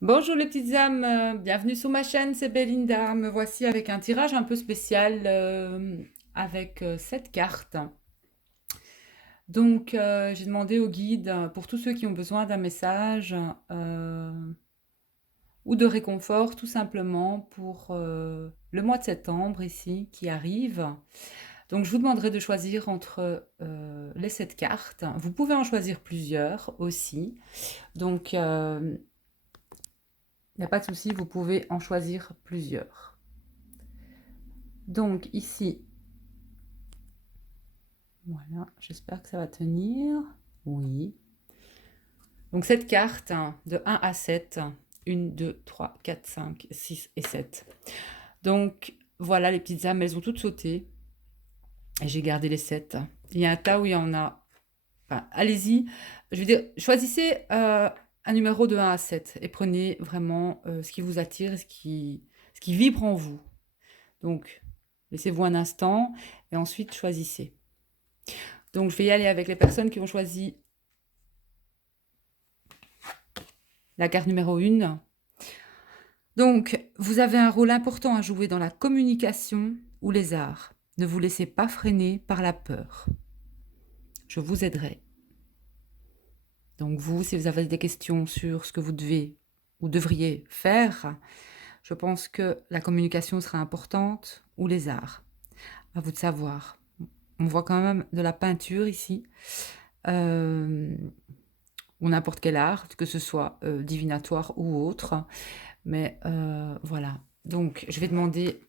Bonjour les petites âmes, bienvenue sur ma chaîne, c'est Belinda. Me voici avec un tirage un peu spécial avec 7 cartes. Donc j'ai demandé au guide pour tous ceux qui ont besoin d'un message euh, ou de réconfort tout simplement pour le mois de septembre ici qui arrive. Donc je vous demanderai de choisir entre les 7 cartes. Vous pouvez en choisir plusieurs aussi. Donc il n'y a pas de souci, vous pouvez en choisir plusieurs. Donc ici, voilà, j'espère que ça va tenir. Oui. Donc cette carte, de 1 à 7, 1, 2, 3, 4, 5, 6 et 7. Donc voilà, les petites âmes, elles ont toutes sauté. Et j'ai gardé les 7. Il y a un tas où il y en a. Enfin, allez-y. Je veux dire, choisissez un numéro de 1 à 7 et prenez vraiment ce qui vous attire, ce qui vibre en vous. Donc, laissez-vous un instant et ensuite choisissez. Donc, je vais y aller avec les personnes qui ont choisi la carte numéro 1. Donc, vous avez un rôle important à jouer dans la communication ou les arts. Ne vous laissez pas freiner par la peur. Je vous aiderai. Donc, vous, si vous avez des questions sur ce que vous devez ou devriez faire, je pense que la communication sera importante ou les arts. À vous de savoir. On voit quand même de la peinture ici. Ou n'importe quel art, que ce soit divinatoire ou autre. Mais voilà. Donc, je vais demander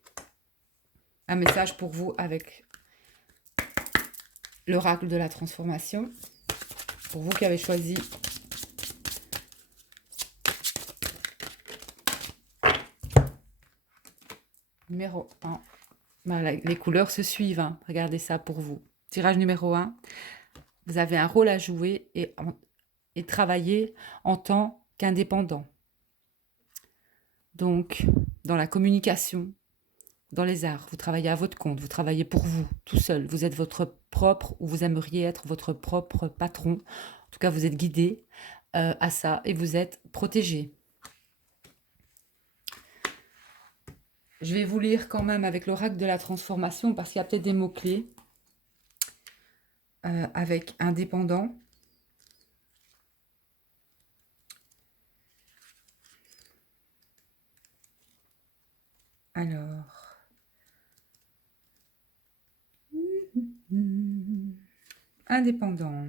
un message pour vous avec l'oracle de la transformation. Pour vous qui avez choisi numéro 1. Voilà, les couleurs se suivent. Hein. Regardez ça pour vous. Tirage numéro 1. Vous avez un rôle à jouer et travailler en tant qu'indépendant. Donc, dans la communication, dans les arts, vous travaillez à votre compte, vous travaillez pour vous, tout seul. Vous êtes votre propre, ou vous aimeriez être votre propre patron. En tout cas, vous êtes guidé à ça et vous êtes protégé. Je vais vous lire quand même avec l'oracle de la transformation parce qu'il y a peut-être des mots-clés avec indépendant. Alors, indépendant.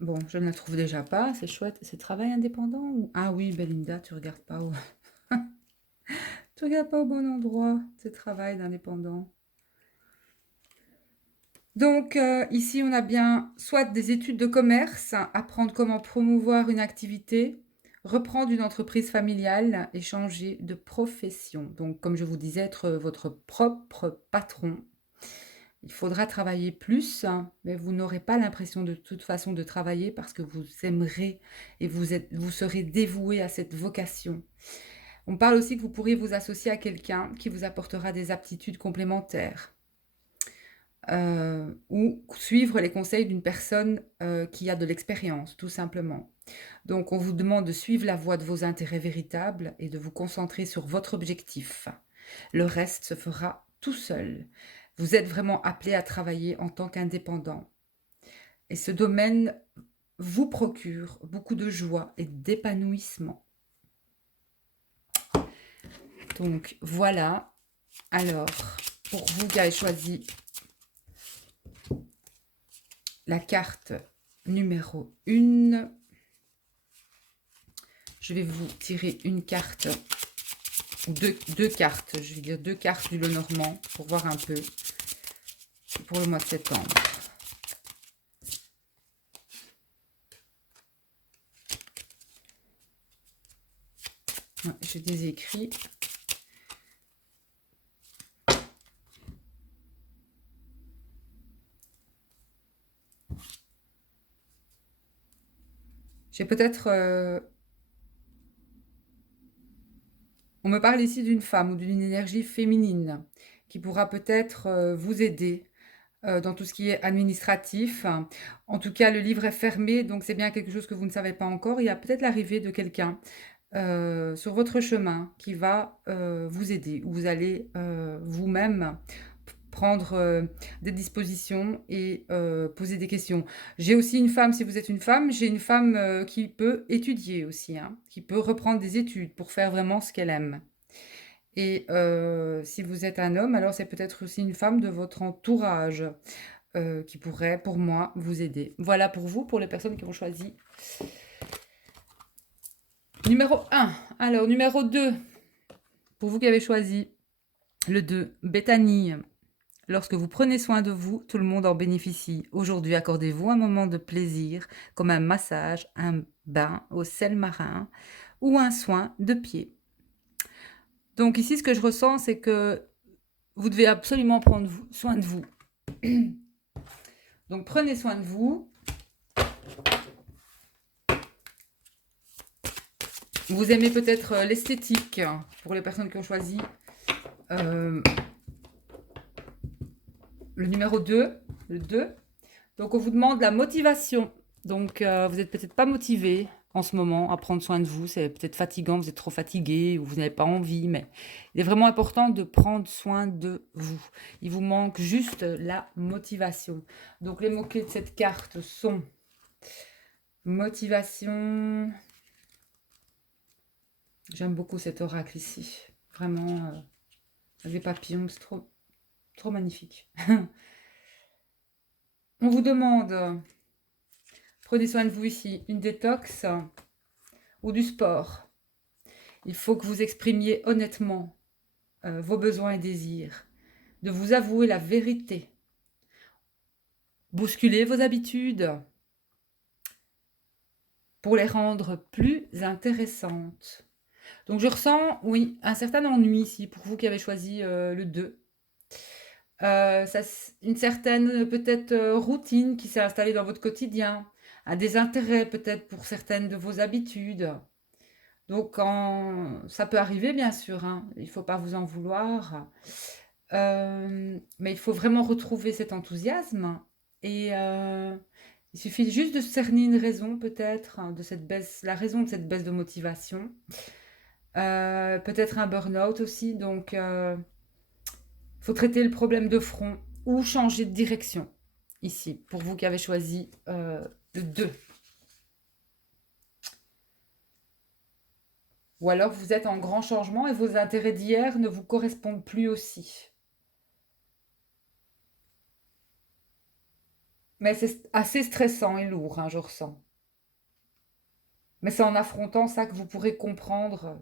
Bon, je ne la trouve déjà pas, c'est chouette. C'est travail indépendant ou... Ah oui, Belinda, tu regardes pas au... tu regardes pas au bon endroit, c'est travail d'indépendant. Donc ici, on a bien soit des études de commerce, apprendre comment promouvoir une activité, reprendre une entreprise familiale et changer de profession. Donc comme je vous disais, être votre propre patron. Il faudra travailler plus, mais vous n'aurez pas l'impression de toute façon de travailler parce que vous aimerez et vous serez dévoué à cette vocation. On parle aussi que vous pourriez vous associer à quelqu'un qui vous apportera des aptitudes complémentaires. Ou suivre les conseils d'une personne qui a de l'expérience, tout simplement. Donc, on vous demande de suivre la voie de vos intérêts véritables et de vous concentrer sur votre objectif. Le reste se fera tout seul. Vous êtes vraiment appelé à travailler en tant qu'indépendant. Et ce domaine vous procure beaucoup de joie et d'épanouissement. Donc, voilà. Alors, pour vous qui avez choisi la carte numéro 1, je vais vous tirer une carte, ou deux cartes, je vais dire 2 cartes du Lenormand pour voir un peu pour le mois de septembre. Ouais, je les ai écrits. J'ai peut-être On me parle ici d'une femme ou d'une énergie féminine qui pourra peut-être vous aider dans tout ce qui est administratif. En tout cas, le livre est fermé, donc c'est bien quelque chose que vous ne savez pas encore. Il y a peut-être l'arrivée de quelqu'un sur votre chemin qui va vous aider, où vous allez vous-même prendre des dispositions et poser des questions. J'ai aussi une femme, si vous êtes une femme, j'ai une femme qui peut étudier aussi, hein, qui peut reprendre des études pour faire vraiment ce qu'elle aime. Et si vous êtes un homme, alors c'est peut-être aussi une femme de votre entourage qui pourrait, pour moi, vous aider. Voilà pour vous, pour les personnes qui ont choisi. Numéro 1. Alors, numéro 2, pour vous qui avez choisi le 2, Béthanie. Lorsque vous prenez soin de vous, tout le monde en bénéficie. Aujourd'hui, accordez-vous un moment de plaisir, comme un massage, un bain au sel marin ou un soin de pied. Donc ici, ce que je ressens, c'est que vous devez absolument prendre soin de vous. Donc prenez soin de vous. Vous aimez peut-être l'esthétique, pour les personnes qui ont choisi le numéro 2, le 2. Donc on vous demande la motivation. Donc vous n'êtes peut-être pas motivé en ce moment à prendre soin de vous. C'est peut-être fatigant, vous êtes trop fatigué ou vous n'avez pas envie. Mais il est vraiment important de prendre soin de vous. Il vous manque juste la motivation. Donc les mots-clés de cette carte sont motivation. J'aime beaucoup cet oracle ici. Vraiment, les papillons, c'est trop magnifique. On vous demande, prenez soin de vous ici, une détox ou du sport. Il faut que vous exprimiez honnêtement vos besoins et désirs, de vous avouer la vérité, bousculer vos habitudes pour les rendre plus intéressantes. Donc je ressens, oui, un certain ennui ici pour vous qui avez choisi le 2. Une certaine peut-être routine qui s'est installée dans votre quotidien, un désintérêt peut-être pour certaines de vos habitudes. Donc ça peut arriver bien sûr, hein, il ne faut pas vous en vouloir, mais il faut vraiment retrouver cet enthousiasme et il suffit juste de cerner une raison peut-être hein, de cette baisse, la raison de cette baisse de motivation. Peut-être un burn-out aussi, donc faut traiter le problème de front ou changer de direction ici, pour vous qui avez choisi le 2. Ou alors vous êtes en grand changement et vos intérêts d'hier ne vous correspondent plus aussi. Mais c'est assez stressant et lourd, hein, je ressens. Mais c'est en affrontant ça que vous pourrez comprendre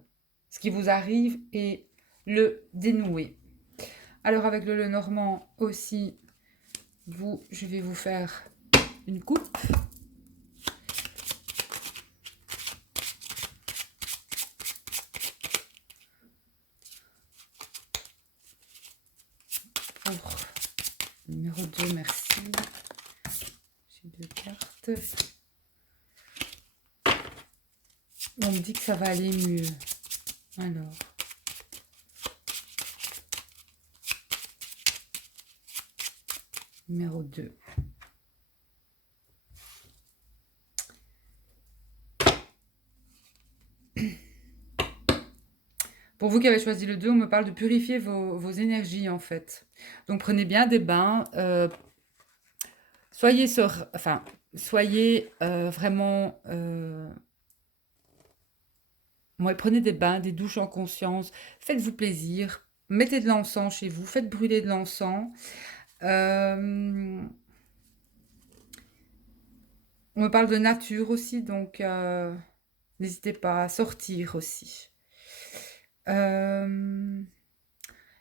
ce qui vous arrive et le dénouer. Alors avec le Lenormand aussi, je vais vous faire une coupe. Pour numéro 2, merci. J'ai 2 cartes. On me dit que ça va aller mieux. Alors. Numéro 2. Pour vous qui avez choisi le 2, on me parle de purifier vos énergies en fait. Donc prenez bien des bains. Soyez vraiment... prenez des bains, des douches en conscience. Faites-vous plaisir. Mettez de l'encens chez vous. Faites brûler de l'encens. On me parle de nature aussi, donc n'hésitez pas à sortir aussi.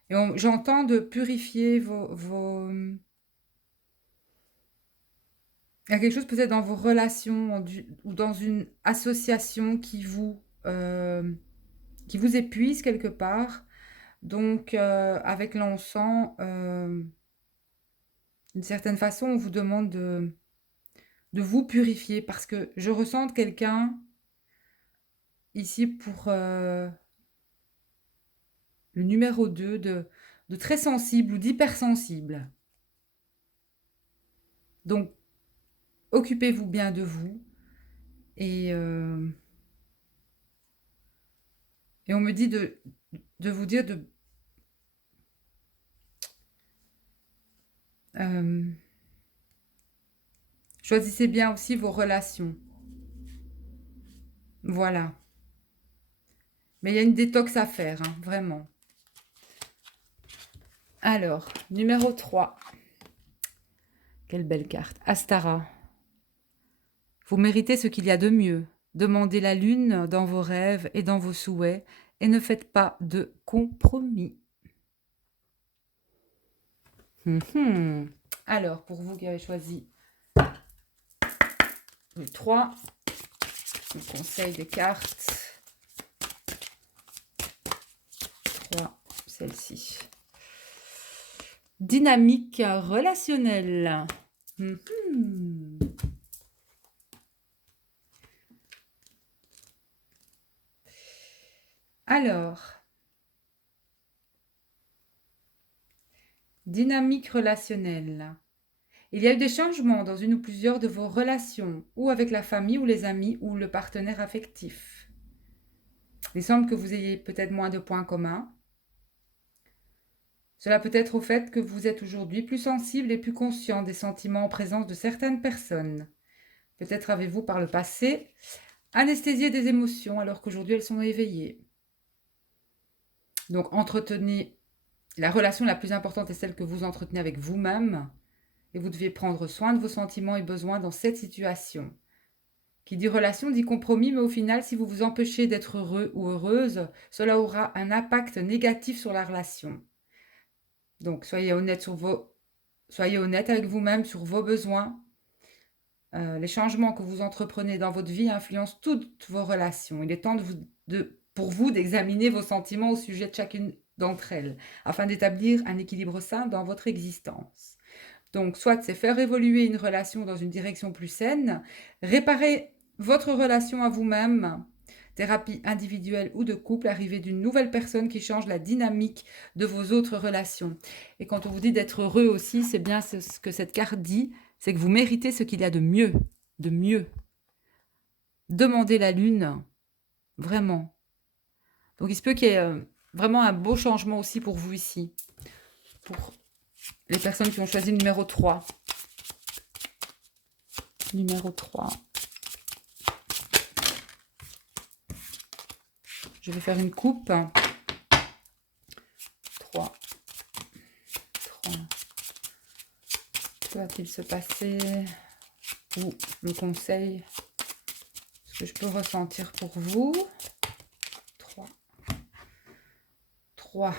J'entends de purifier vos... Il y a quelque chose peut-être dans vos relations ou dans une association qui vous épuise quelque part. Donc, avec l'encens, d'une certaine façon, on vous demande de vous purifier parce que je ressens quelqu'un ici pour le numéro 2 de très sensible ou d'hypersensible. Donc, occupez-vous bien de vous. Et on me dit de vous dire de... choisissez bien aussi vos relations. Voilà. Mais il y a une détox à faire, hein, vraiment. Alors, numéro 3. Quelle belle carte. Astara. Vous méritez ce qu'il y a de mieux. Demandez la lune dans vos rêves et dans vos souhaits et ne faites pas de compromis. Alors, pour vous qui avez choisi le 3, le conseil des cartes. 3, celle-ci. Dynamique relationnelle. Alors, dynamique relationnelle. Il y a eu des changements dans une ou plusieurs de vos relations, ou avec la famille ou les amis ou le partenaire affectif. Il semble que vous ayez peut-être moins de points communs. Cela peut être au fait que vous êtes aujourd'hui plus sensible et plus conscient des sentiments en présence de certaines personnes. Peut-être avez-vous par le passé anesthésié des émotions alors qu'aujourd'hui elles sont éveillées. Donc entretenez, la relation la plus importante est celle que vous entretenez avec vous-même et vous devez prendre soin de vos sentiments et besoins dans cette situation. Qui dit relation dit compromis, mais au final, si vous vous empêchez d'être heureux ou heureuse, cela aura un impact négatif sur la relation. Donc soyez honnête avec vous-même sur vos besoins. Les changements que vous entreprenez dans votre vie influencent toutes vos relations. Il est temps pour vous d'examiner vos sentiments au sujet de chacune d'entre elles, afin d'établir un équilibre sain dans votre existence. Donc, soit c'est faire évoluer une relation dans une direction plus saine, réparer votre relation à vous-même, thérapie individuelle ou de couple, arrivée d'une nouvelle personne qui change la dynamique de vos autres relations. Et quand on vous dit d'être heureux aussi, c'est bien ce que cette carte dit, c'est que vous méritez ce qu'il y a de mieux, de mieux. Demandez la lune, vraiment. Donc il se peut qu'il y ait vraiment un beau changement aussi pour vous ici, pour les personnes qui ont choisi le numéro 3. Numéro 3. Je vais faire une coupe. 3. Que va-t-il se passer? Ou le conseil, ce que je peux ressentir pour vous. 3.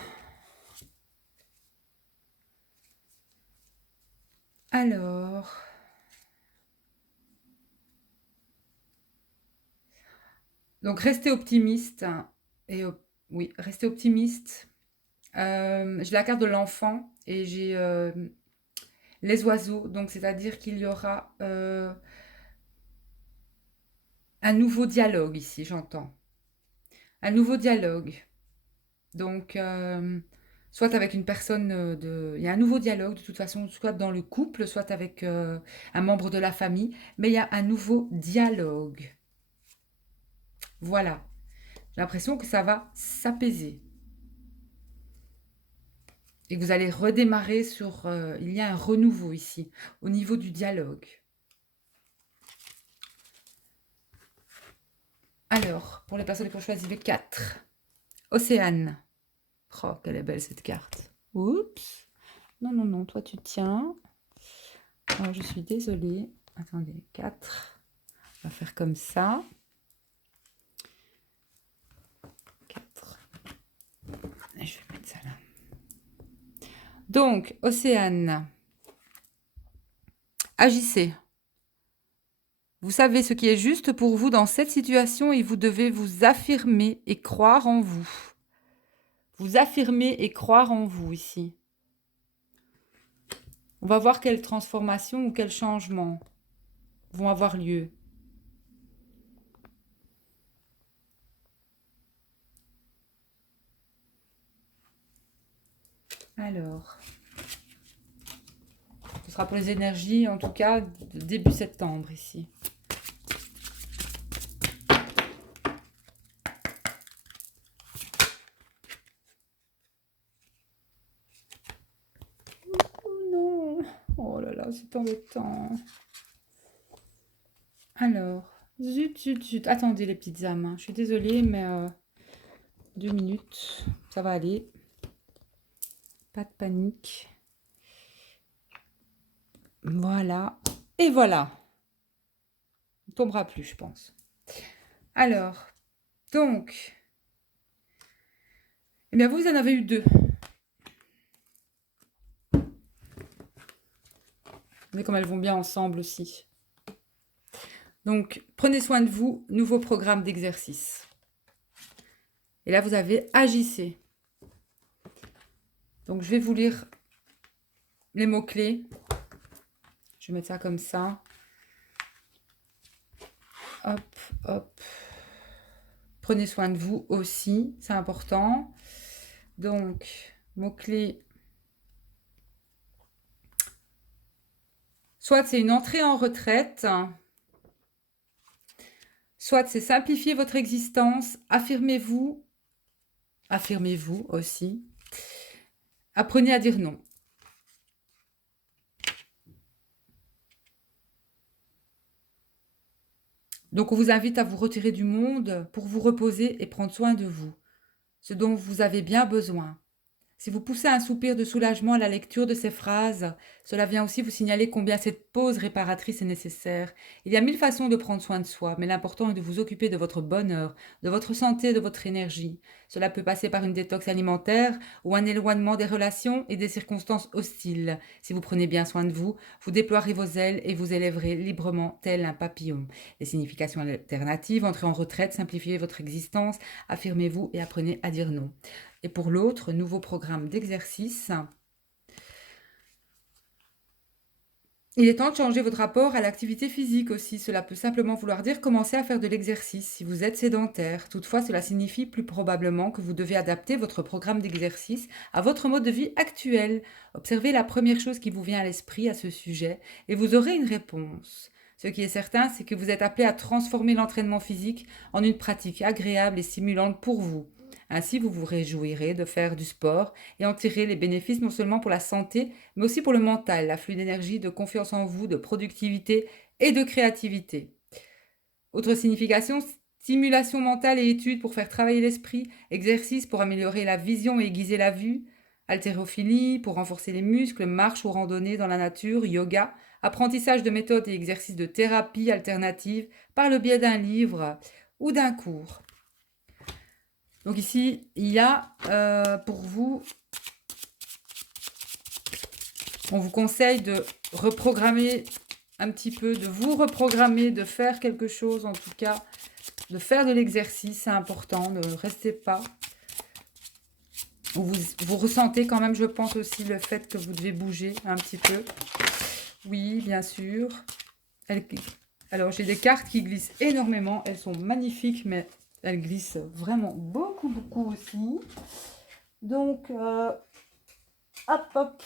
Alors, donc restez optimiste. Oui, restez optimiste. J'ai la carte de l'enfant et j'ai les oiseaux. Donc, c'est-à-dire qu'il y aura un nouveau dialogue ici, j'entends. Un nouveau dialogue. Donc, soit avec une personne il y a un nouveau dialogue de toute façon, soit dans le couple, soit avec un membre de la famille, mais il y a un nouveau dialogue. Voilà. J'ai l'impression que ça va s'apaiser. Et que vous allez redémarrer sur... il y a un renouveau ici, au niveau du dialogue. Alors, pour les personnes qui ont choisi le 4, Océane. Oh, quelle est belle cette carte. Oups. Non, non, non, toi tu tiens. Oh, je suis désolée. Attendez, 4. On va faire comme ça. 4. Et je vais mettre ça là. Donc, Océane. Agissez. Vous savez ce qui est juste pour vous dans cette situation et vous devez vous affirmer et croire en vous. Vous affirmer et croire en vous ici. On va voir quelles transformations ou quels changements vont avoir lieu. Alors, ce sera pour les énergies, en tout cas, de début septembre ici. Oh non! Oh là là, c'est embêtant. Alors, zut, zut, zut. Attendez les petites âmes, hein. Je suis désolée, mais 2 minutes, ça va aller. Pas de panique. Voilà. Et voilà. Il ne tombera plus, je pense. Alors, donc, eh bien, vous en avez eu 2. Mais comme elles vont bien ensemble aussi. Donc, prenez soin de vous, nouveau programme d'exercice. Et là, vous avez agissez. Donc, je vais vous lire les mots-clés. Je vais mettre ça comme ça. Hop, hop. Prenez soin de vous aussi, c'est important. Donc, mots-clés. Soit c'est une entrée en retraite, soit c'est simplifier votre existence, affirmez-vous aussi. Apprenez à dire non. Donc, on vous invite à vous retirer du monde pour vous reposer et prendre soin de vous, ce dont vous avez bien besoin. Si vous poussez un soupir de soulagement à la lecture de ces phrases, cela vient aussi vous signaler combien cette pause réparatrice est nécessaire. Il y a 1000 façons de prendre soin de soi, mais l'important est de vous occuper de votre bonheur, de votre santé, de votre énergie. Cela peut passer par une détox alimentaire ou un éloignement des relations et des circonstances hostiles. Si vous prenez bien soin de vous, vous déploierez vos ailes et vous élèverez librement tel un papillon. Les significations alternatives, entrez en retraite, simplifiez votre existence, affirmez-vous et apprenez à dire non. Et pour l'autre, nouveau programme d'exercice. Il est temps de changer votre rapport à l'activité physique aussi. Cela peut simplement vouloir dire commencer à faire de l'exercice si vous êtes sédentaire. Toutefois, cela signifie plus probablement que vous devez adapter votre programme d'exercice à votre mode de vie actuel. Observez la première chose qui vous vient à l'esprit à ce sujet et vous aurez une réponse. Ce qui est certain, c'est que vous êtes appelé à transformer l'entraînement physique en une pratique agréable et stimulante pour vous. Ainsi, vous vous réjouirez de faire du sport et en tirer les bénéfices non seulement pour la santé, mais aussi pour le mental, l'afflux d'énergie, de confiance en vous, de productivité et de créativité. Autre signification, stimulation mentale et études pour faire travailler l'esprit, exercice pour améliorer la vision et aiguiser la vue, haltérophilie pour renforcer les muscles, marche ou randonnée dans la nature, yoga, apprentissage de méthodes et exercices de thérapie alternative par le biais d'un livre ou d'un cours. Donc ici, il y a pour vous, on vous conseille de reprogrammer un petit peu, de vous reprogrammer, de faire quelque chose en tout cas, de faire de l'exercice, c'est important, ne restez pas. Vous ressentez quand même, je pense aussi, le fait que vous devez bouger un petit peu. Oui, bien sûr. Alors, j'ai des cartes qui glissent énormément, elles sont magnifiques, mais elles glissent vraiment beaucoup, beaucoup aussi. Donc, hop, hop.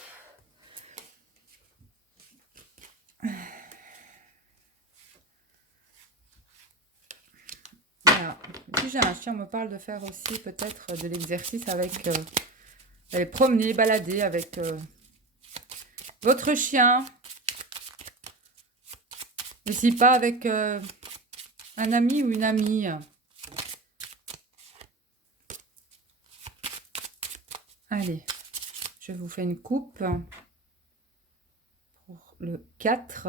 Voilà. Si j'ai un chien, on me parle de faire aussi peut-être de l'exercice avec... d'aller promener, balader avec votre chien. Mais si pas avec un ami ou une amie. Allez, je vous fais une coupe pour le 4.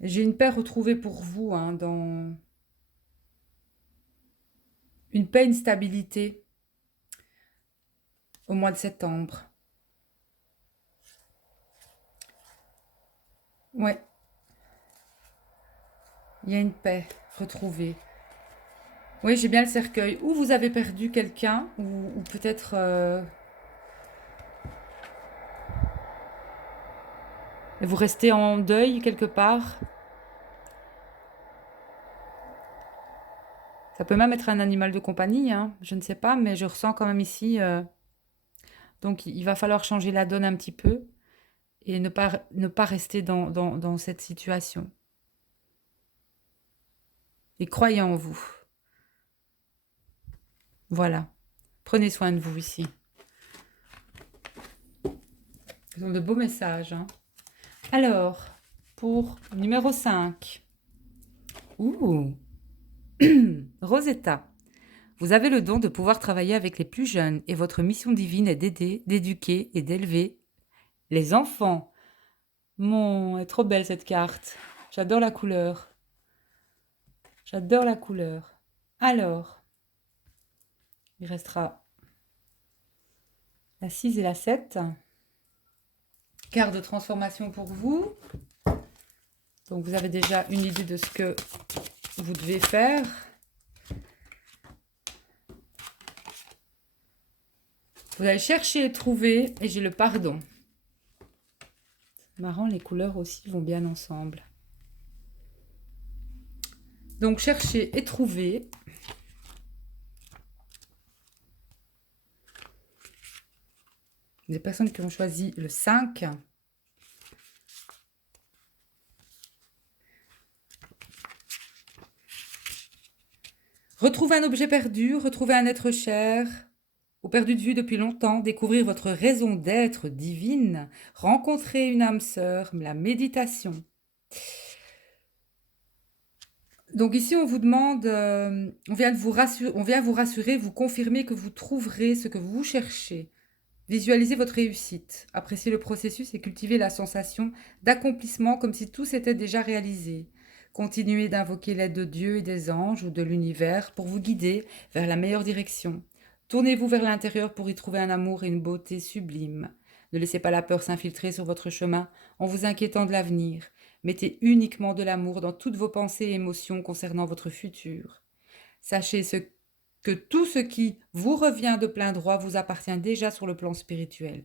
J'ai une paix retrouvée pour vous dans une paix, une stabilité au mois de septembre. Ouais. Il y a une paix retrouvée. Oui, j'ai bien le cercueil. Ou vous avez perdu quelqu'un, ou peut-être... vous restez en deuil quelque part. Ça peut même être un animal de compagnie, hein, je ne sais pas, mais je ressens quand même ici. Donc, il va falloir changer la donne un petit peu et ne pas rester dans cette situation. Et croyez en vous. Voilà. Prenez soin de vous ici. Ce sont de beaux messages. Hein. Alors, pour numéro 5. Ouh. Rosetta. Vous avez le don de pouvoir travailler avec les plus jeunes et votre mission divine est d'aider, d'éduquer et d'élever les enfants. Elle est trop belle cette carte. J'adore la couleur. J'adore la couleur. Alors, il restera la 6 et la 7. Carte de transformation pour vous. Donc, vous avez déjà une idée de ce que vous devez faire. Vous allez chercher et trouver, et j'ai le pardon. C'est marrant, les couleurs aussi vont bien ensemble. Donc, chercher et trouver. Des personnes qui ont choisi le 5. Retrouver un objet perdu, retrouver un être cher ou perdu de vue depuis longtemps, découvrir votre raison d'être divine, rencontrer une âme sœur, la méditation. Donc ici, on vous demande, on vient vous rassurer, vous confirmer que vous trouverez ce que vous cherchez. Visualisez votre réussite, appréciez le processus et cultivez la sensation d'accomplissement comme si tout s'était déjà réalisé. Continuez d'invoquer l'aide de Dieu et des anges ou de l'univers pour vous guider vers la meilleure direction. Tournez-vous vers l'intérieur pour y trouver un amour et une beauté sublimes. Ne laissez pas la peur s'infiltrer sur votre chemin en vous inquiétant de l'avenir. Mettez uniquement de l'amour dans toutes vos pensées et émotions concernant votre futur. Sachez que tout ce qui vous revient de plein droit vous appartient déjà sur le plan spirituel.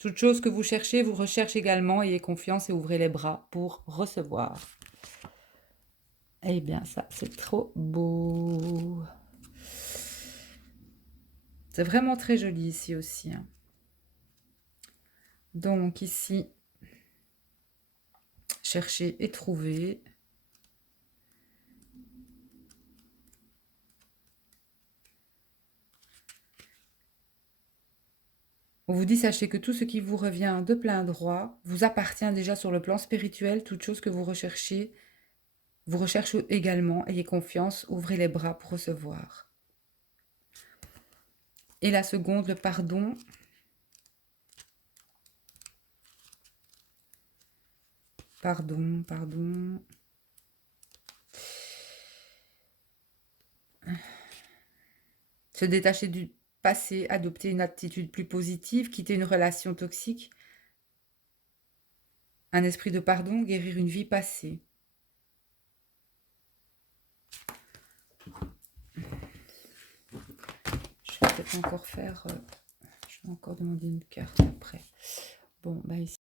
Toute chose que vous cherchez vous recherche également, ayez confiance et ouvrez les bras pour recevoir. Eh bien, ça, c'est trop beau. C'est vraiment très joli ici aussi. Hein. Donc, ici, chercher et trouver. On vous dit, sachez que tout ce qui vous revient de plein droit vous appartient déjà sur le plan spirituel. Toute chose que vous recherchez vous recherche également. Ayez confiance, ouvrez les bras pour recevoir. Et la seconde, le pardon. Pardon. Se détacher du passé, adopter une attitude plus positive, quitter une relation toxique. Un esprit de pardon, guérir une vie passée. Je vais peut-être encore faire... je vais encore demander une carte après. Bon, bah ici.